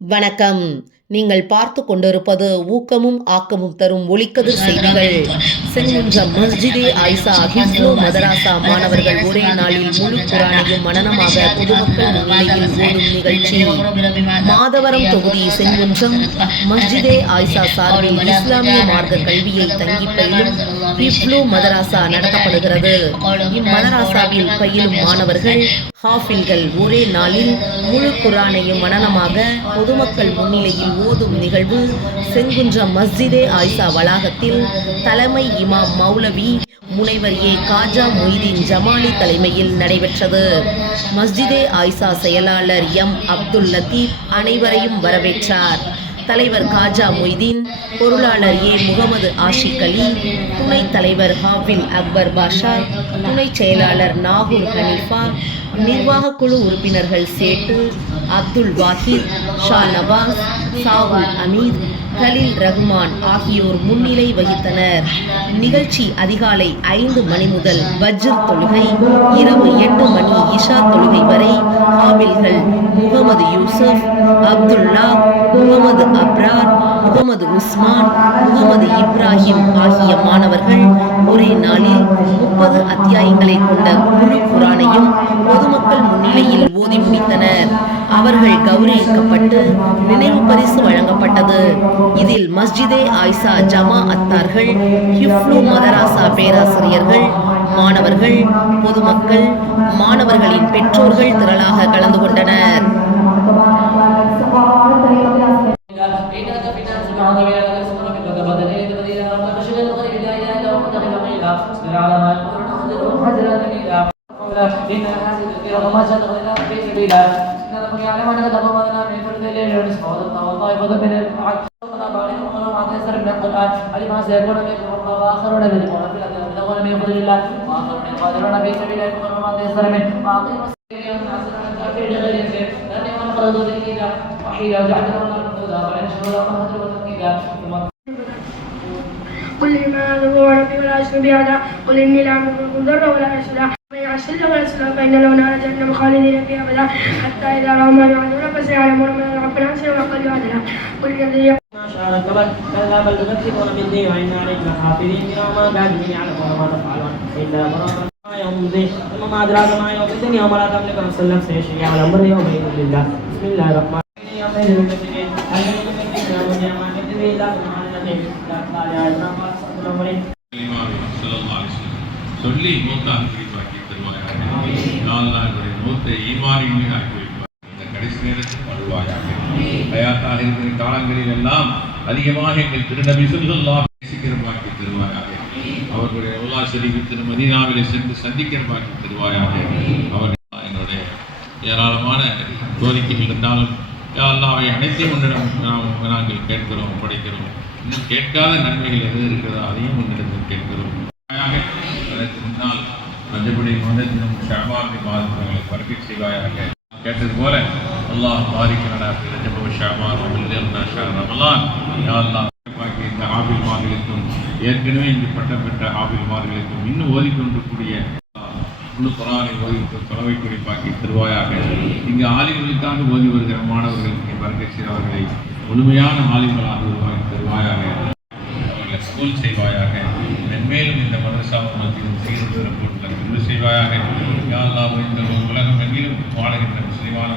வணக்கம். நீங்கள் பார்த்து கொண்டிருப்பது ஊக்கமும் ஆக்கமும் தரும் ஒளிக்கதிர் செய்திகள். செங்குன்றம் மஸ்ஜிதி ஐசா ஹிப்லோ மதராசா மாணவர்கள் ஒரே நாளில் முழு குரானையும் மனநமாக பொதுமக்கள் முன்னிலையில் ஓடும் நிகழ்ச்சி. மாதவரம் தொகுதி செங்குன்றம் மஸ்ஜிதே ஆயிஷா சார்பில் இஸ்லாமிய மார்க்க கல்வியை தங்கி பயிலும் ஹிப்லோ மதராசா நடத்தப்படுகிறது. இம்மதராசாவில் பயிலும் மாணவர்கள் ஹாஃபில்கள் ஒரே நாளில் முழு குரானையும் மனனமாக பொதுமக்கள் முன்னிலையில் ஓதும் நிகழ்வு செங்குன்றம் மஸ்ஜிதே ஆயிஷா வளாகத்தில் தலைமை இமாம் மௌலவி முனைவர் ஏ காஜா மொய்தீன் ஜமாலி தலைமையில் நடைபெற்றது. மஸ்ஜிதே ஆயிஷா செயலாளர் எம் அப்துல் லத்தீப் அனைவரையும் வரவேற்றார். தலைவர் காஜா மொய்தீன் பொருளாளர் ஏ. முகமது ஆஷிக் அலி துணைத் தலைவர் ஹாபில் அக்பர் பாஷா துணைச் செயலாளர் நாகூர் ஹனீஃபா நிர்வாக குழு உறுப்பினர்கள் சேட்டு அப்துல் வாஹித் ஷா நவாஸ் சாவுல் அமீத் கலீல் ரஹ்மான் ஆகியோர் முன்னிலை வகித்தனர். நிகழ்ச்சி அதிகாலை ஐந்து மணி முதல் வஜ்ர் தொழுகை இரவு எட்டு மணி இஷா தொழுகை வரை ஹாபில்கள் முகமது யூசுப் அப்துல்லா முகமது அப்ரார் முகமது உஸ்மான் முகமது இப்ராஹிம் ஆகிய மாணவர்கள் ஒரே நாளில் முப்பது அத்தியாயங்களை கொண்ட முழு குரானையும் பொதுமக்கள் முன்னிலையில் ஓதி முடித்தனர். அவர்கள் கௌரவிக்கப்பட்டு நினைவு பரிசு வழங்கப்பட்டது. இதில் மஸ்ஜிதே ஆயிஷா ஜமா அத்தார்கள் ஹிப்லு மதராசா பேராசிரியர்கள் மாணவர்கள் பொதுமக்கள் மாணவர்களின் பெற்றோர்கள் திரளாக கலந்து கொண்டனர். مقتربا إلى اصبر على ما يقولون واحذرهم حذرا إلى قولا ان هذه الكثير وما شاء في سبيلا ان ربك يعلم انك تقوم لنا من كل ليل ونصف والطائفه من الحق وقال بعضهم قالوا بعض يسر من القران علم سيكون منكم الله واخرون من القران في الادب الأول من فضل الله واخرون يقاتلون في سبيل الله يقولون بعض يسر منه واقيموا السبيل وتعزلوا الكافر لغير الزين لم يكن خلقوا به وحيدا وجعلنا لهم نفوذا وعن شرور الله تنفيذا قل لما هو ربي ولا أشرك بهذا قل إني لا أملك ضرا ولا رشدا من يعص الله ورسوله فإن له نار جهنم خالدين فيها أبدا حتى إذا رأوا ما يوعدون فسيعلمون من الغفل عن سوى وقد وعدنا قل الذي ما كلا بل تكذبون بالدين وإن عليكم لحافظين كراما كاتبين يعلمون ما تفعلون إلا براءة ما يوم أدراك ما يوم الدين يوم لا تملك نفس نفسا شيئا والأمر يومئذ لله بسم الله الرحمن الرحيم يوم خير المسلمين الذين يمسكون من يوم الدين சொல்லி காலங்களில் எல்லாம் அதிகமாக எங்கள் திருநபி சொல்லலாம் நேசிக்கிறமாக்கி தருவாயாக அவர்களுடைய உல்லா செறிவு திரு மதீனாவிலே சென்று சந்திக்கிறமாக்கி தருவாயாக அவர் என்னுடைய ஏராளமான கோரிக்கைகள் இருந்தாலும் யா அவை அனைத்தையும் உன்னிடம் நாம் நாங்கள் கேட்கிறோம் படைக்கிறோம். இன்னும் கேட்காத நன்மைகள் எது இருக்கிறதோ அதையும் உன்னிடத்தில் கேட்கிறோம். அதற்கு முன்னால் ரஜபடி முதல் ஷாபாபி மாதங்களை பரப்பி செய்வாயாக. கேட்டது போல அல்லாஹ் பாரிக்கிறடா ரஜப ஷாபான் ரமலான். இந்த ஆபில் மார்களுக்கும் ஏற்கனவே இங்கு பட்டம் பெற்ற ஆபில் மார்களுக்கும் இன்னும் ஓதிக்கொண்டிருக்கூடிய முழு குரானை ஓதிக்கு தொலைவை குறிப்பாக்கி திருவாயாக. இங்கு ஆலிம்களுக்காக ஓதி வருகிற மாணவர்கள் இங்கே வருகை அவர்களை முழுமையான ஆலிம்களாக உருவாக்கி தருவாயாக. அவர்களை ஸ்கூல் செய்வாயாக. மென்மேலும் இந்த மதரசாவும் மத்தியில் சீரும் சிறப்பு செய்வாயாக. யாழ்லா இந்த உலகம் எங்கிலும் வாழுகின்ற முஸ்லிமான